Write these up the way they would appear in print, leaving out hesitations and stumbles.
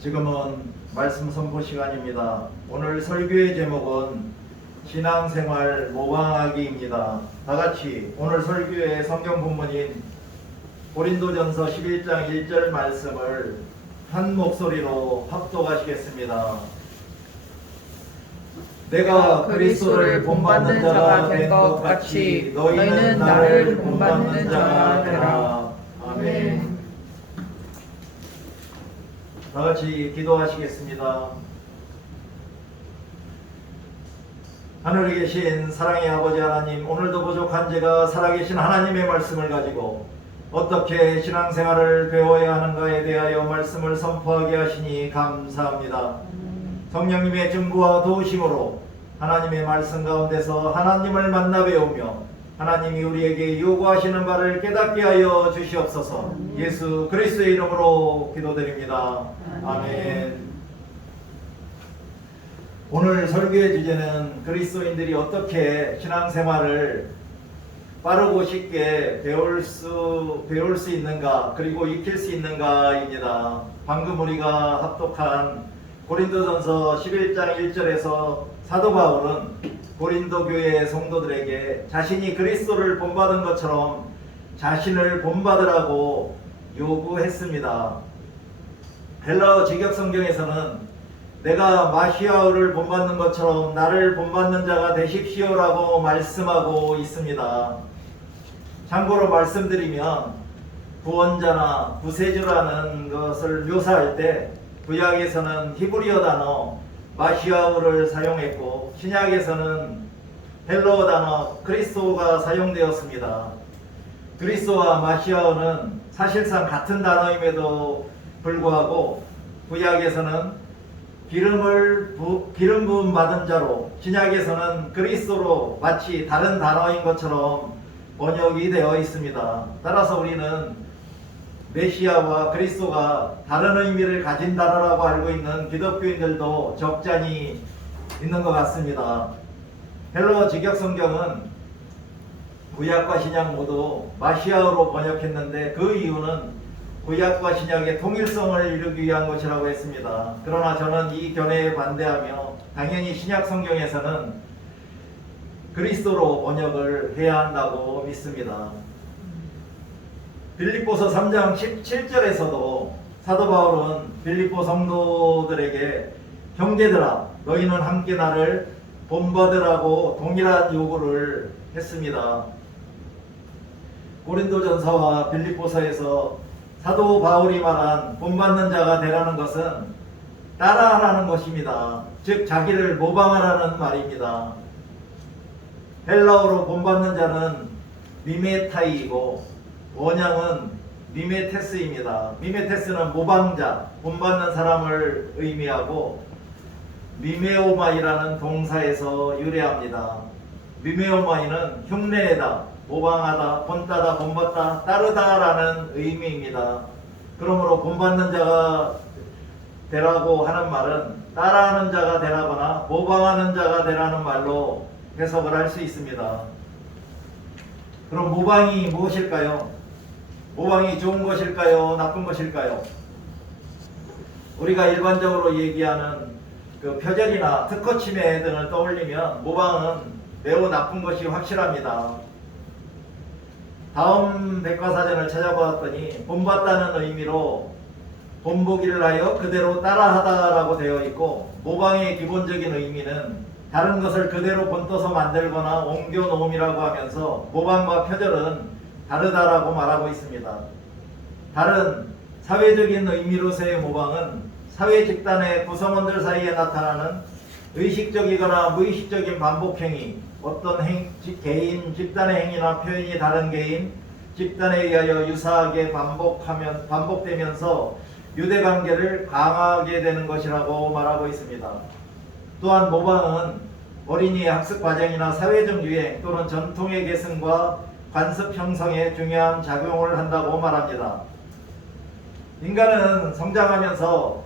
지금은 말씀 선포 시간입니다. 오늘 설교의 제목은 신앙생활 모방하기입니다. 다같이 오늘 설교의 성경 본문인 고린도전서 11장 1절 말씀을 한 목소리로 합독하시겠습니다. 내가 그리스도를 본받는 자가 된 것 같이 너희는 나를 본받는 자가 되라. 아멘. 다같이 기도하시겠습니다. 하늘에 계신 사랑의 아버지 하나님, 오늘도 부족한 제가 살아계신 하나님의 말씀을 가지고 어떻게 신앙생활을 배워야 하는가에 대하여 말씀을 선포하게 하시니 감사합니다. 성령님의 증거와 도우심으로 하나님의 말씀 가운데서 하나님을 만나 배우며 하나님이 우리에게 요구하시는 바를 깨닫게 하여 주시옵소서. 예수 그리스도의 이름으로 기도드립니다. 아멘. 오늘 설교의 주제는 그리스도인들이 어떻게 신앙생활을 빠르고 쉽게 배울 수 있는가, 그리고 익힐 수 있는가입니다. 방금 우리가 합독한 고린도전서 11장 1절에서 사도 바울은 고린도 교회 성도들에게 자신이 그리스도를 본받은 것처럼 자신을 본받으라고 요구했습니다. 헬라어 직역 성경에서는 내가 마시아오를 본받는 것처럼 나를 본받는 자가 되십시오라고 말씀하고 있습니다. 참고로 말씀드리면 구원자나 구세주라는 것을 묘사할 때 구약에서는 히브리어 단어 마시아오를 사용했고 신약에서는 헬라어 단어 크리스토가 사용되었습니다. 그리스도와 마시아오는 사실상 같은 단어임에도 불구하고 구약에서는 기름 부음 받은 자로, 신약에서는 그리스도로 마치 다른 단어인 것처럼 번역이 되어 있습니다. 따라서 우리는 메시아와 그리스도가 다른 의미를 가진 단어라고 알고 있는 기독교인들도 적잖이 있는 것 같습니다. 헬라어 직역 성경은 구약과 신약 모두 마시아어로 번역했는데 그 이유는 구약과 신약의 통일성을 이루기 위한 것이라고 했습니다. 그러나 저는 이 견해에 반대하며 당연히 신약 성경에서는 그리스도로 번역을 해야 한다고 믿습니다. 빌립보서 3장 17절에서도 사도 바울은 빌립보 성도들에게 형제들아 너희는 함께 나를 본받으라고 동일한 요구를 했습니다. 고린도전서와 빌립보서에서 사도 바울이 말한 본받는 자가 되라는 것은 따라하라는 것입니다. 즉 자기를 모방하라는 말입니다. 헬라어로 본받는 자는 미메타이이고 원형은 미메테스입니다. 미메테스는 모방자, 본받는 사람을 의미하고 미메오마이라는 동사에서 유래합니다. 미메오마이는 흉내내다, 모방하다, 본따다, 본받다, 따르다라는 의미입니다. 그러므로 본받는 자가 되라고 하는 말은 따라하는 자가 되라거나 모방하는 자가 되라는 말로 해석을 할 수 있습니다. 그럼 모방이 무엇일까요? 모방이 좋은 것일까요? 나쁜 것일까요? 우리가 일반적으로 얘기하는 그 표절이나 특허침해 등을 떠올리면 모방은 매우 나쁜 것이 확실합니다. 다음 백과사전을 찾아보았더니 본받다는 의미로 본보기를 하여 그대로 따라하다라고 되어 있고 모방의 기본적인 의미는 다른 것을 그대로 본떠서 만들거나 옮겨 놓음이라고 하면서 모방과 표절은 다르다라고 말하고 있습니다. 다른 사회적인 의미로서의 모방은 사회 집단의 구성원들 사이에 나타나는 의식적이거나 무의식적인 반복행위, 어떤 개인, 집단의 행위나 표현이 다른 개인, 집단에 의하여 유사하게 반복되면서 유대관계를 강화하게 되는 것이라고 말하고 있습니다. 또한 모방은 어린이의 학습 과정이나 사회적 유행 또는 전통의 계승과 관습 형성에 중요한 작용을 한다고 말합니다. 인간은 성장하면서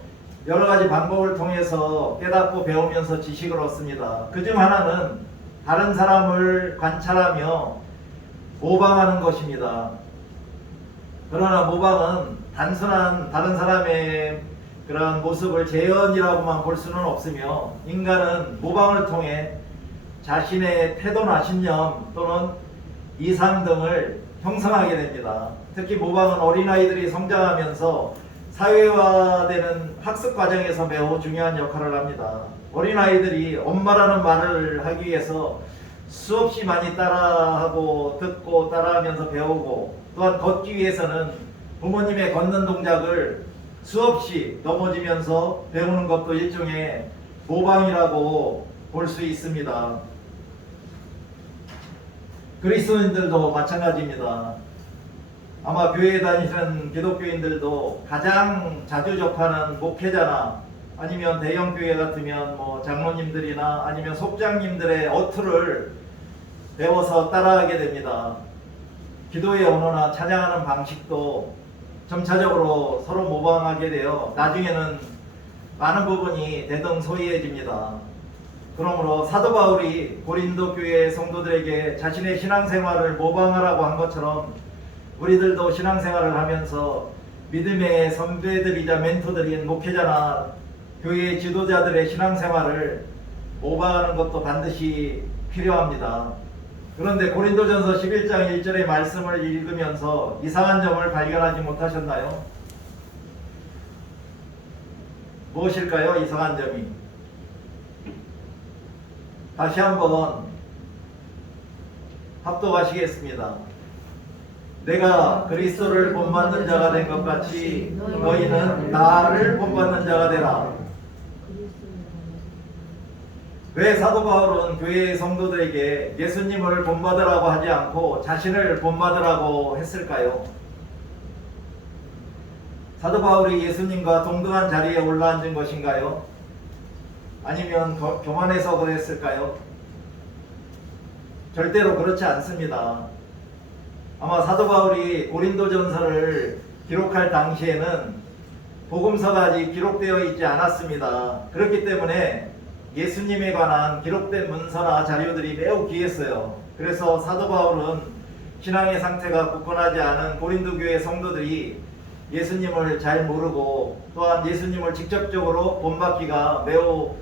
여러 가지 방법을 통해서 깨닫고 배우면서 지식을 얻습니다. 그중 하나는 다른 사람을 관찰하며 모방하는 것입니다. 그러나 모방은 단순한 다른 사람의 그러한 모습을 재현이라고만 볼 수는 없으며 인간은 모방을 통해 자신의 태도나 신념 또는 이상 등을 형성하게 됩니다. 특히 모방은 어린아이들이 성장하면서 사회화되는 학습 과정에서 매우 중요한 역할을 합니다. 어린아이들이 엄마라는 말을 하기 위해서 수없이 많이 따라하고 듣고 따라하면서 배우고, 또한 걷기 위해서는 부모님의 걷는 동작을 수없이 넘어지면서 배우는 것도 일종의 모방이라고 볼 수 있습니다. 그리스도인들도 마찬가지입니다. 아마 교회에 다니시는 기독교인들도 가장 자주 접하는 목회자나 아니면 대형교회 같으면 장로님들이나 아니면 속장님들의 어투를 배워서 따라하게 됩니다. 기도의 언어나 찬양하는 방식도 점차적으로 서로 모방하게 되어 나중에는 많은 부분이 대등소이해집니다. 그러므로 사도 바울이 고린도 교회 성도들에게 자신의 신앙생활을 모방하라고 한 것처럼 우리들도 신앙생활을 하면서 믿음의 선배들이자 멘토들인 목회자나 교회 지도자들의 신앙생활을 모방하는 것도 반드시 필요합니다. 그런데 고린도전서 11장 1절의 말씀을 읽으면서 이상한 점을 발견하지 못하셨나요? 무엇일까요? 이상한 점이. 다시 한번 합독하시겠습니다. 내가 그리스도를 본받는 자가 된 것 같이 너희는 나를 본받는 자가 되라. 왜 사도 바울은 교회의 성도들에게 예수님을 본받으라고 하지 않고 자신을 본받으라고 했을까요? 사도 바울이 예수님과 동등한 자리에 올라앉은 것인가요? 아니면 교만해서 그랬을까요? 절대로 그렇지 않습니다. 아마 사도 바울이 고린도전서를 기록할 당시에는 복음서가 아직 기록되어 있지 않았습니다. 그렇기 때문에 예수님에 관한 기록된 문서나 자료들이 매우 귀했어요. 그래서 사도 바울은 신앙의 상태가 굳건하지 않은 고린도 교회 성도들이 예수님을 잘 모르고 또한 예수님을 직접적으로 본받기가 매우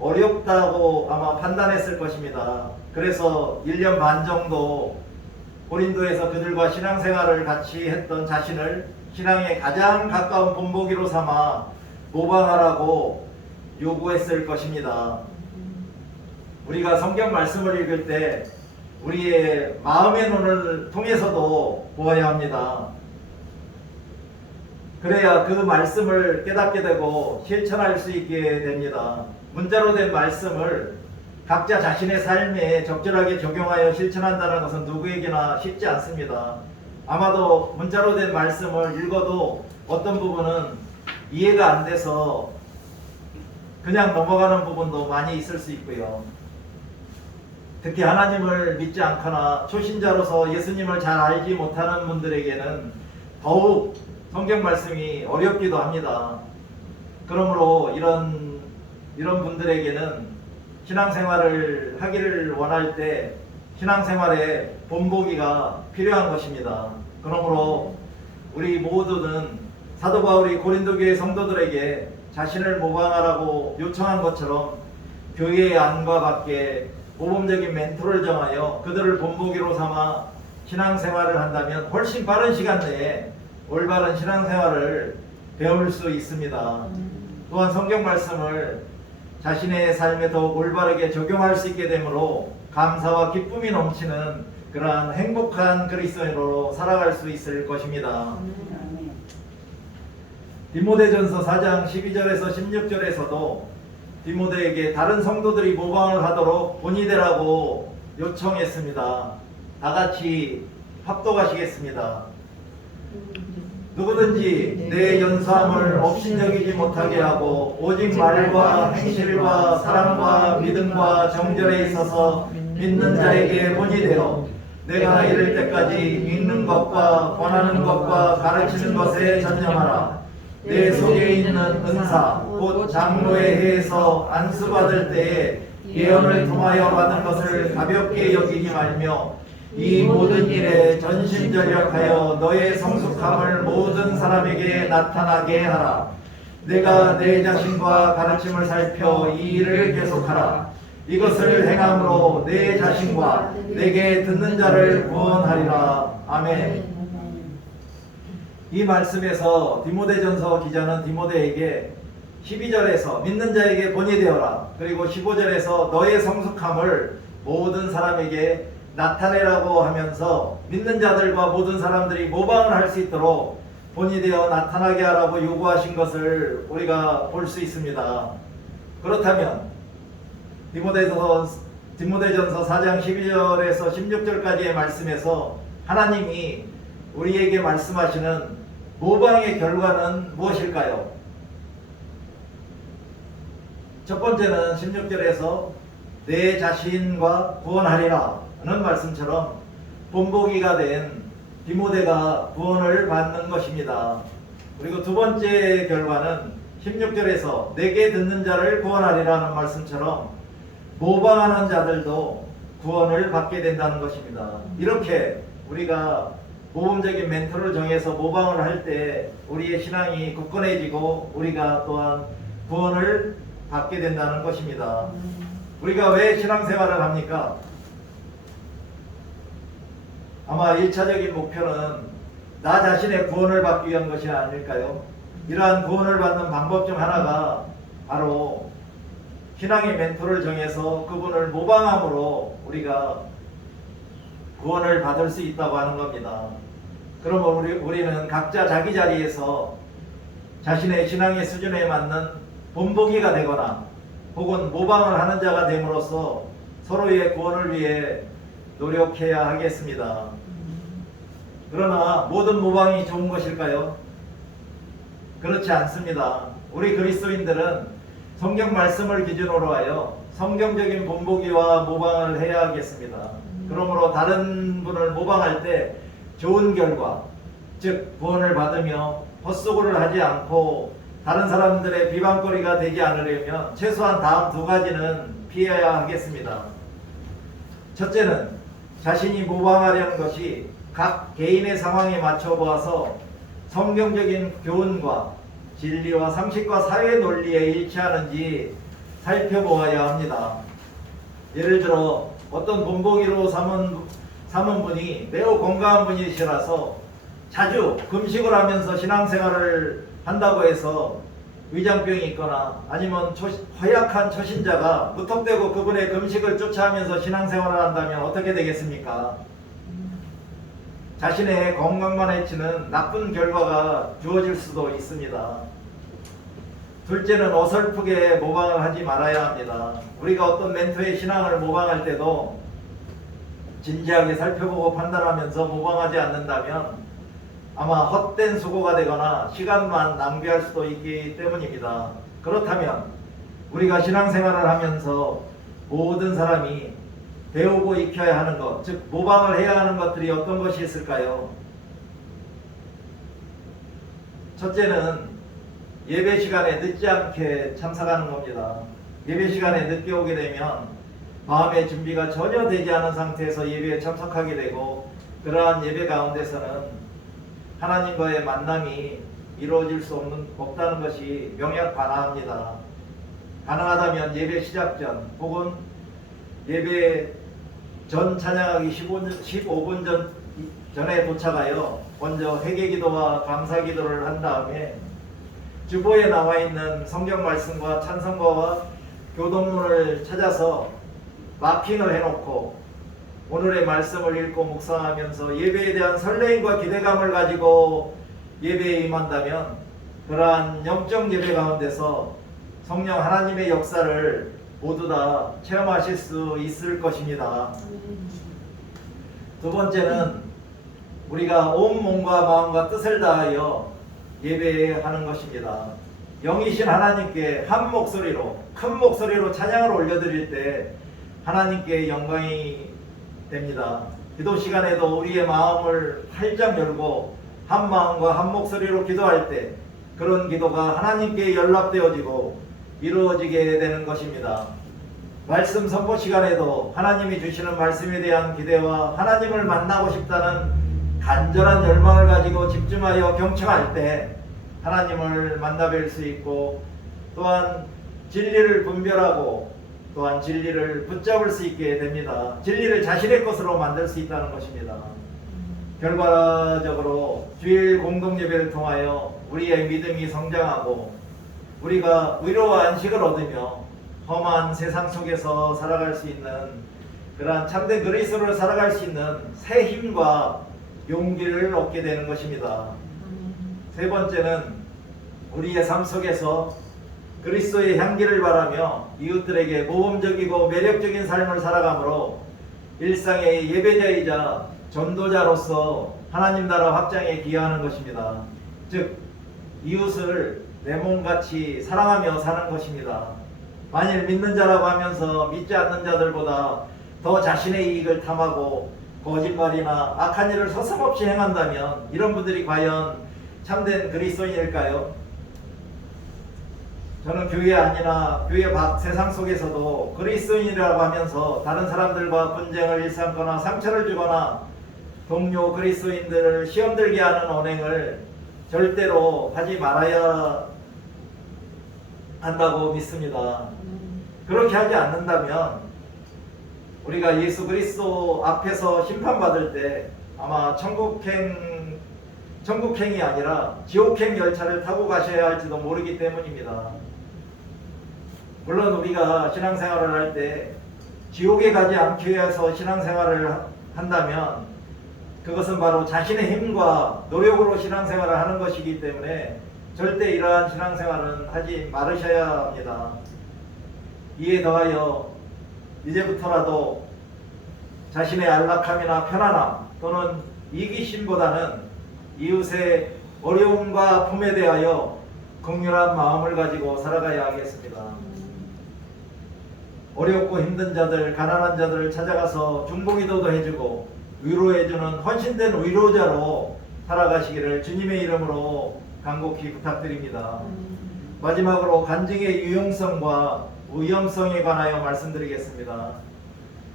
어렵다고 아마 판단했을 것입니다. 그래서 1년 반 정도 고린도에서 그들과 신앙생활을 같이 했던 자신을 신앙에 가장 가까운 본보기로 삼아 모방하라고 요구했을 것입니다. 우리가 성경 말씀을 읽을 때 우리의 마음의 눈을 통해서도 보아야 합니다. 그래야 그 말씀을 깨닫게 되고 실천할 수 있게 됩니다. 문자로 된 말씀을 각자 자신의 삶에 적절하게 적용하여 실천한다는 것은 누구에게나 쉽지 않습니다. 아마도 문자로 된 말씀을 읽어도 어떤 부분은 이해가 안 돼서 그냥 넘어가는 부분도 많이 있을 수 있고요. 특히 하나님을 믿지 않거나 초신자로서 예수님을 잘 알지 못하는 분들에게는 더욱 성경 말씀이 어렵기도 합니다. 그러므로 이런 분들에게는 신앙생활을 하기를 원할 때 신앙생활에 본보기가 필요한 것입니다. 그러므로 우리 모두는 사도 바울이 고린도 교회 성도들에게 자신을 모방하라고 요청한 것처럼 교회의 안과 같게 모범적인 멘토를 정하여 그들을 본보기로 삼아 신앙생활을 한다면 훨씬 빠른 시간 내에 올바른 신앙생활을 배울 수 있습니다. 또한 성경 말씀을 자신의 삶에 더욱 올바르게 적용할 수 있게 되므로 감사와 기쁨이 넘치는 그러한 행복한 그리스도인으로 살아갈 수 있을 것입니다. 디모데전서 4장 12절에서 16절에서도 디모데에게 다른 성도들이 모방을 하도록 본이 되라고 요청했습니다. 다 같이 합독하시겠습니다. 누구든지 내 연수함을 업신여기지 못하게 하고 오직 말과 행실과 사랑과 믿음과 정절에 있어서 믿는 자에게 본이 되어 내가 이를 때까지 읽는 것과 권하는 것과 가르치는 것에 전념하라. 내 속에 있는 은사 곧 장로에 의해서 안수받을 때에 예언을 통하여 받은 것을 가볍게 여기지 말며 이 모든 일에 전심전력하여 너의 성숙함을 모든 사람에게 나타나게 하라. 내가 내 자신과 가르침을 살펴 이 일을 계속하라. 이것을 행함으로 내 자신과 내게 듣는 자를 구원하리라. 아멘. 이 말씀에서 디모데전서 기자는 디모데에게 12절에서 믿는 자에게 본이 되어라. 그리고 15절에서 너의 성숙함을 모든 사람에게 나타내라고 하면서 믿는 자들과 모든 사람들이 모방을 할 수 있도록 본이 되어 나타나게 하라고 요구하신 것을 우리가 볼 수 있습니다. 그렇다면 디모데전서 4장 12절에서 16절까지의 말씀에서 하나님이 우리에게 말씀하시는 모방의 결과는 무엇일까요? 첫 번째는 16절에서 내 자신과 구원하리라 는 말씀처럼 본보기가 된 디모데가 구원을 받는 것입니다. 그리고 두 번째 결과는 16절에서 내게 듣는 자를 구원하리라는 말씀처럼 모방하는 자들도 구원을 받게 된다는 것입니다. 이렇게 우리가 모범적인 멘토를 정해서 모방을 할 때 우리의 신앙이 굳건해지고 우리가 또한 구원을 받게 된다는 것입니다. 우리가 왜 신앙생활을 합니까? 아마 1차적인 목표는 나 자신의 구원을 받기 위한 것이 아닐까요? 이러한 구원을 받는 방법 중 하나가 바로 신앙의 멘토를 정해서 그분을 모방함으로 우리가 구원을 받을 수 있다고 하는 겁니다. 그러면 우리는 각자 자기 자리에서 자신의 신앙의 수준에 맞는 본보기가 되거나 혹은 모방을 하는 자가 됨으로써 서로의 구원을 위해 노력해야 하겠습니다. 그러나 모든 모방이 좋은 것일까요? 그렇지 않습니다. 우리 그리스도인들은 성경 말씀을 기준으로 하여 성경적인 본보기와 모방을 해야 하겠습니다. 그러므로 다른 분을 모방할 때 좋은 결과, 즉 구원을 받으며 헛수고를 하지 않고 다른 사람들의 비방거리가 되지 않으려면 최소한 다음 두 가지는 피해야 하겠습니다. 첫째는 자신이 모방하려는 것이 각 개인의 상황에 맞춰 보아서 성경적인 교훈과 진리와 상식과 사회 논리에 일치하는지 살펴보아야 합니다. 예를 들어 어떤 본보기로 삼은 분이 매우 건강한 분이시라서 자주 금식을 하면서 신앙생활을 한다고 해서 위장병이 있거나 아니면 허약한 초신자가 무턱대고 그분의 금식을 쫓아하면서 신앙생활을 한다면 어떻게 되겠습니까? 자신의 건강만 해치는 나쁜 결과가 주어질 수도 있습니다. 둘째는 어설프게 모방을 하지 말아야 합니다. 우리가 어떤 멘토의 신앙을 모방할 때도 진지하게 살펴보고 판단하면서 모방하지 않는다면 아마 헛된 수고가 되거나 시간만 낭비할 수도 있기 때문입니다. 그렇다면 우리가 신앙생활을 하면서 모든 사람이 배우고 익혀야 하는 것, 즉 모방을 해야 하는 것들이 어떤 것이 있을까요? 첫째는 예배 시간에 늦지 않게 참석하는 겁니다. 예배 시간에 늦게 오게 되면 마음의 준비가 전혀 되지 않은 상태에서 예배에 참석하게 되고 그러한 예배 가운데서는 하나님과의 만남이 이루어질 수 없다는 것이 명약관화합니다. 가능하다면 예배 시작 전 혹은 예배 전 찬양하기 15분 전에 도착하여 먼저 회개기도와 감사기도를 한 다음에 주보에 나와 있는 성경 말씀과 찬송가와 교동문을 찾아서 마킹을 해놓고 오늘의 말씀을 읽고 묵상하면서 예배에 대한 설레임과 기대감을 가지고 예배에 임한다면 그러한 영적 예배 가운데서 성령 하나님의 역사를 모두 다 체험하실 수 있을 것입니다. 두 번째는 우리가 온 몸과 마음과 뜻을 다하여 예배하는 것입니다. 영이신 하나님께 한 목소리로 큰 목소리로 찬양을 올려드릴 때 하나님께 영광이 됩니다. 기도 시간에도 우리의 마음을 활짝 열고 한 마음과 한 목소리로 기도할 때 그런 기도가 하나님께 연락되어지고 이루어지게 되는 것입니다. 말씀 선포 시간에도 하나님이 주시는 말씀에 대한 기대와 하나님을 만나고 싶다는 간절한 열망을 가지고 집중하여 경청할 때 하나님을 만나뵐 수 있고 또한 진리를 분별하고 또한 진리를 붙잡을 수 있게 됩니다. 진리를 자신의 것으로 만들 수 있다는 것입니다. 결과적으로 주일 공동예배를 통하여 우리의 믿음이 성장하고 우리가 위로와 안식을 얻으며 험한 세상 속에서 살아갈 수 있는 그러한 참된 그리스도를 살아갈 수 있는 새 힘과 용기를 얻게 되는 것입니다. 세 번째는 우리의 삶 속에서 그리스도의 향기를 바라며 이웃들에게 모범적이고 매력적인 삶을 살아가므로 일상의 예배자이자 전도자로서 하나님 나라 확장에 기여하는 것입니다. 즉 이웃을 내 몸같이 사랑하며 사는 것입니다. 만일 믿는 자라고 하면서 믿지 않는 자들보다 더 자신의 이익을 탐하고 거짓말이나 악한 일을 서슴없이 행한다면 이런 분들이 과연 참된 그리스도인일까요? 저는 교회 아니나 교회 밖 세상 속에서도 그리스도인이라고 하면서 다른 사람들과 분쟁을 일삼거나 상처를 주거나 동료 그리스도인들을 시험 들게 하는 언행을 절대로 하지 말아야 한다고 믿습니다. 그렇게 하지 않는다면 우리가 예수 그리스도 앞에서 심판받을 때 아마 천국행이 아니라 지옥행 열차를 타고 가셔야 할지도 모르기 때문입니다. 물론 우리가 신앙생활을 할 때 지옥에 가지 않기 위해서 신앙생활을 한다면 그것은 바로 자신의 힘과 노력으로 신앙생활을 하는 것이기 때문에 절대 이러한 신앙생활은 하지 말으셔야 합니다. 이에 더하여 이제부터라도 자신의 안락함이나 편안함 또는 이기심보다는 이웃의 어려움과 아픔에 대하여 긍휼한 마음을 가지고 살아가야 하겠습니다. 어렵고 힘든 자들, 가난한 자들을 찾아가서 중보기도도 해주고 위로해주는 헌신된 위로자로 살아가시기를 주님의 이름으로 간곡히 부탁드립니다. 마지막으로 간증의 유용성과 위험성에 관하여 말씀드리겠습니다.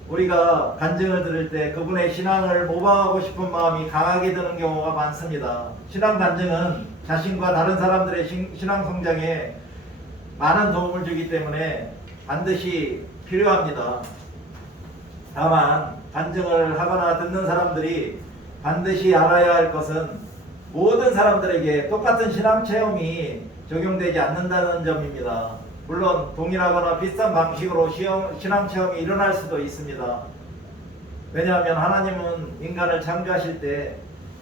우리가 간증을 들을 때 그분의 신앙을 모방하고 싶은 마음이 강하게 드는 경우가 많습니다. 신앙 간증은 자신과 다른 사람들의 신앙 성장에 많은 도움을 주기 때문에 반드시 필요합니다. 다만 간증을 하거나 듣는 사람들이 반드시 알아야 할 것은 모든 사람들에게 똑같은 신앙 체험이 적용되지 않는다는 점입니다. 물론 동일하거나 비슷한 방식으로 신앙 체험이 일어날 수도 있습니다. 왜냐하면 하나님은 인간을 창조하실 때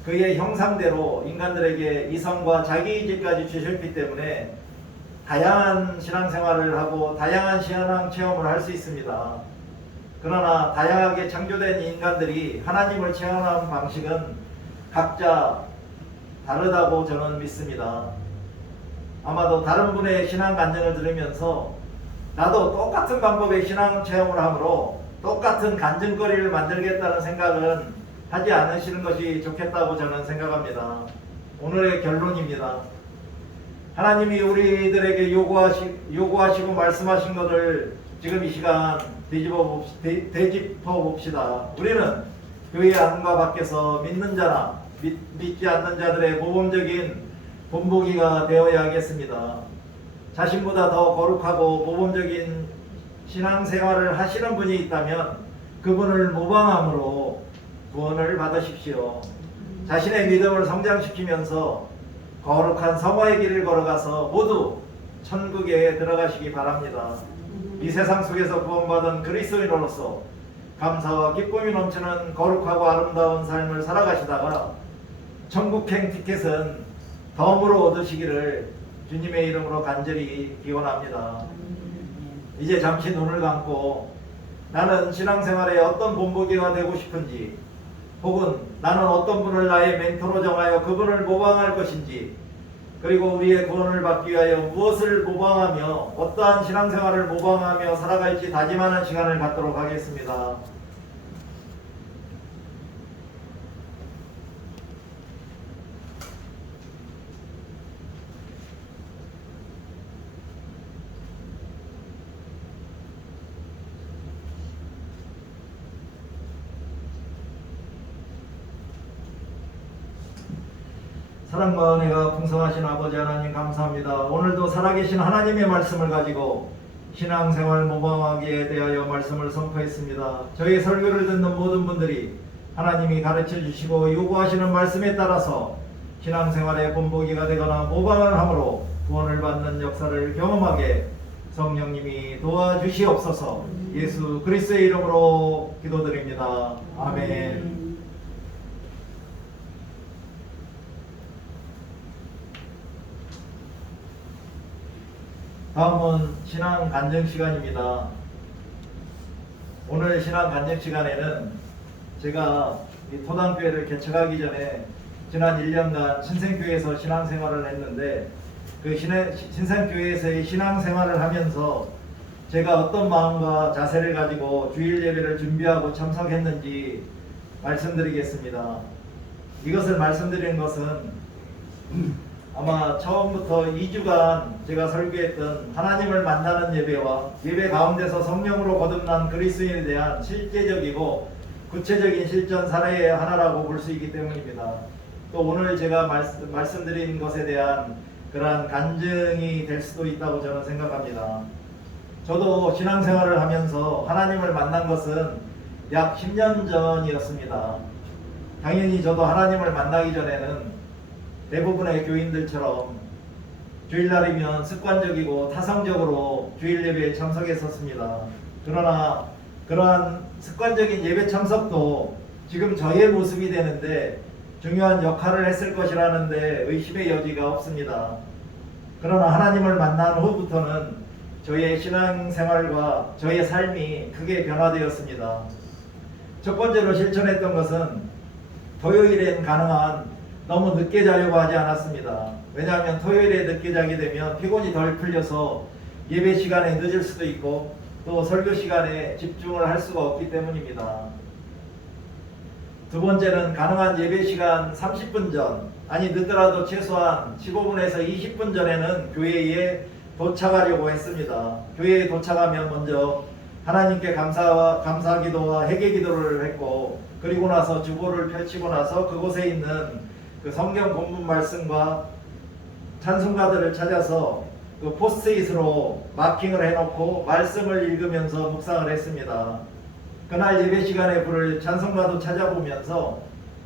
그의 형상대로 인간들에게 이성과 자기의지까지 주셨기 때문에 다양한 신앙생활을 하고 다양한 신앙 체험을 할 수 있습니다. 그러나 다양하게 창조된 인간들이 하나님을 체험하는 방식은 각자 다르다고 저는 믿습니다. 아마도 다른 분의 신앙 간증을 들으면서 나도 똑같은 방법의 신앙 체험을 하므로 똑같은 간증거리를 만들겠다는 생각은 하지 않으시는 것이 좋겠다고 저는 생각합니다. 오늘의 결론입니다. 하나님이 우리들에게 요구하시고 말씀하신 것을 지금 이 시간 되짚어 봅시다. 우리는 교회 안과 밖에서 믿는 자나 믿지 않는 자들의 모범적인 본보기가 되어야 하겠습니다. 자신보다 더 거룩하고 모범적인 신앙생활을 하시는 분이 있다면 그분을 모방함으로 구원을 받으십시오. 자신의 믿음을 성장시키면서 거룩한 성화의 길을 걸어가서 모두 천국에 들어가시기 바랍니다. 이 세상 속에서 구원받은 그리스도인으로서 감사와 기쁨이 넘치는 거룩하고 아름다운 삶을 살아가시다가 천국행 티켓은 덤으로 얻으시기를 주님의 이름으로 간절히 기원합니다. 이제 잠시 눈을 감고 나는 신앙생활에 어떤 본보기가 되고 싶은지 혹은 나는 어떤 분을 나의 멘토로 정하여 그분을 모방할 것인지 그리고 우리의 구원을 받기 위하여 무엇을 모방하며 어떠한 신앙생활을 모방하며 살아갈지 다짐하는 시간을 갖도록 하겠습니다. 사랑과 은혜가 풍성하신 아버지 하나님 감사합니다. 오늘도 살아계신 하나님의 말씀을 가지고 신앙생활 모방하기에 대하여 말씀을 선포했습니다. 저희 설교를 듣는 모든 분들이 하나님이 가르쳐 주시고 요구하시는 말씀에 따라서 신앙생활의 본보기가 되거나 모방을 함으로 구원을 받는 역사를 경험하게 성령님이 도와주시옵소서. 예수 그리스도의 이름으로 기도드립니다. 아멘. 다음은 신앙 간증 시간입니다. 오늘 신앙 간증 시간에는 제가 이 토당교회를 개척하기 전에 지난 1년간 신생교회에서 신앙생활을 했는데 그 신생교회에서의 신앙생활을 하면서 제가 어떤 마음과 자세를 가지고 주일 예배를 준비하고 참석했는지 말씀드리겠습니다. 이것을 말씀드리는 것은 아마 처음부터 2주간 제가 설교했던 하나님을 만나는 예배와 예배 가운데서 성령으로 거듭난 그리스도인에 대한 실제적이고 구체적인 실전 사례의 하나라고 볼 수 있기 때문입니다. 또 오늘 제가 말씀드린 것에 대한 그러한 간증이 될 수도 있다고 저는 생각합니다. 저도 신앙생활을 하면서 하나님을 만난 것은 약 10년 전이었습니다. 당연히 저도 하나님을 만나기 전에는 대부분의 교인들처럼 주일날이면 습관적이고 타성적으로 주일 예배에 참석했었습니다. 그러나 그러한 습관적인 예배 참석도 지금 저의 모습이 되는데 중요한 역할을 했을 것이라는데 의심의 여지가 없습니다. 그러나 하나님을 만난 후부터는 저의 신앙생활과 저의 삶이 크게 변화되었습니다. 첫 번째로 실천했던 것은 토요일엔 가능한 너무 늦게 자려고 하지 않았습니다. 왜냐하면 토요일에 늦게 자게 되면 피곤이 덜 풀려서 예배 시간에 늦을 수도 있고 또 설교 시간에 집중을 할 수가 없기 때문입니다. 두 번째는 가능한 예배 시간 30분 전, 아니 늦더라도 최소한 15분에서 20분 전에는 교회에 도착하려고 했습니다. 교회에 도착하면 먼저 하나님께 감사 기도와 회개 기도를 했고 그리고 나서 주보를 펼치고 나서 그곳에 있는 그 성경 본문 말씀과 찬송가들을 찾아서 그 포스트잇으로 마킹을 해놓고 말씀을 읽으면서 묵상을 했습니다. 그날 예배 시간에 부를 찬송가도 찾아보면서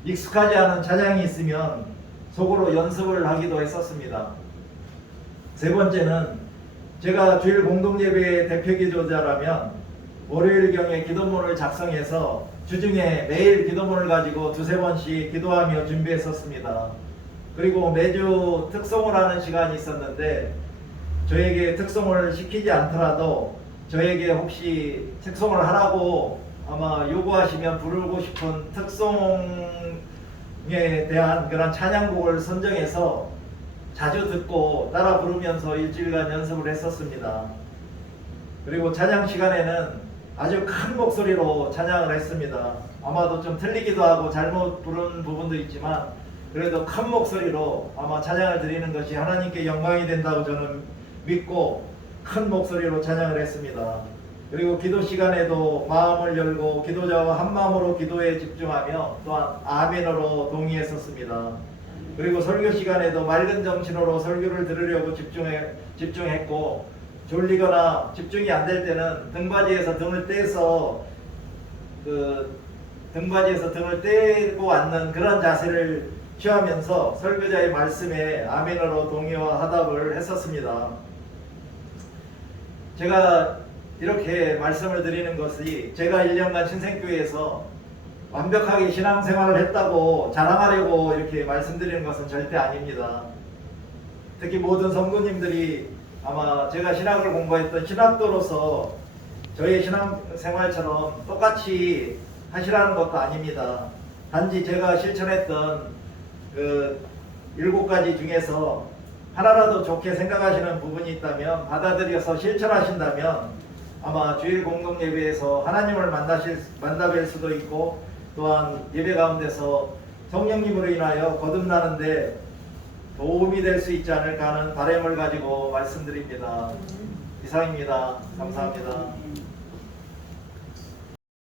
익숙하지 않은 찬양이 있으면 속으로 연습을 하기도 했었습니다. 세 번째는 제가 주일 공동예배의 대표 기도자라면 월요일경에 기도문을 작성해서 주중에 매일 기도문을 가지고 두세 번씩 기도하며 준비했었습니다. 그리고 매주 특송을 하는 시간이 있었는데 저에게 특송을 시키지 않더라도 저에게 혹시 특송을 하라고 아마 요구하시면 부르고 싶은 특송에 대한 그런 찬양곡을 선정해서 자주 듣고 따라 부르면서 일주일간 연습을 했었습니다. 그리고 찬양 시간에는 아주 큰 목소리로 찬양을 했습니다. 아마도 좀 틀리기도 하고 잘못 부른 부분도 있지만 그래도 큰 목소리로 아마 찬양을 드리는 것이 하나님께 영광이 된다고 저는 믿고 큰 목소리로 찬양을 했습니다. 그리고 기도 시간에도 마음을 열고 기도자와 한 마음으로 기도에 집중하며 또한 아멘으로 동의했었습니다. 그리고 설교 시간에도 맑은 정신으로 설교를 들으려고 집중했고 졸리거나 집중이 안 될 때는 등받이에서 등을 떼고 앉는 그런 자세를 취하면서 설교자의 말씀에 아멘으로 동의와 화답을 했었습니다. 제가 이렇게 말씀을 드리는 것이 제가 1년간 신생교회에서 완벽하게 신앙생활을 했다고 자랑하려고 이렇게 말씀드리는 것은 절대 아닙니다. 특히 모든 성도님들이 아마 제가 신학을 공부했던 신학도로서 저의 신앙생활처럼 똑같이 하시라는 것도 아닙니다. 단지 제가 실천했던 그 7가지 중에서 하나라도 좋게 생각하시는 부분이 있다면 받아들여서 실천하신다면 아마 주일 공동예배에서 하나님을 만나뵐 수도 있고 또한 예배 가운데서 성령님으로 인하여 거듭나는데 도움이 될 수 있지 않을까 하는 바람을 가지고 말씀드립니다. 이상입니다. 감사합니다.